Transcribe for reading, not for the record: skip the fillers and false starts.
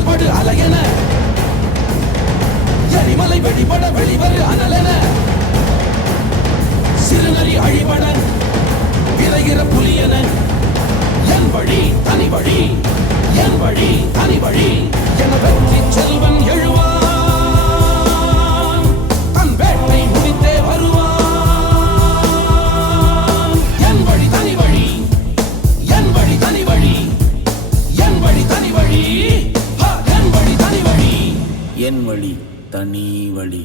கடல் படு அலையென எரிமலை வெடிபட வெளிவரு அனலென சிறுநரி அழிபட விரைகிற புலியென என் வழி தனி வழி என் வழி தனி வழி என வெற்றி செல்வன் எழுவான் தன் வேட்டை முடித்தே வருவான் என் வழி தனி வழி என் வழி தனி வழி என் வழி தனி வழி என் வழி தனி வழி என் வழி தனி வழி.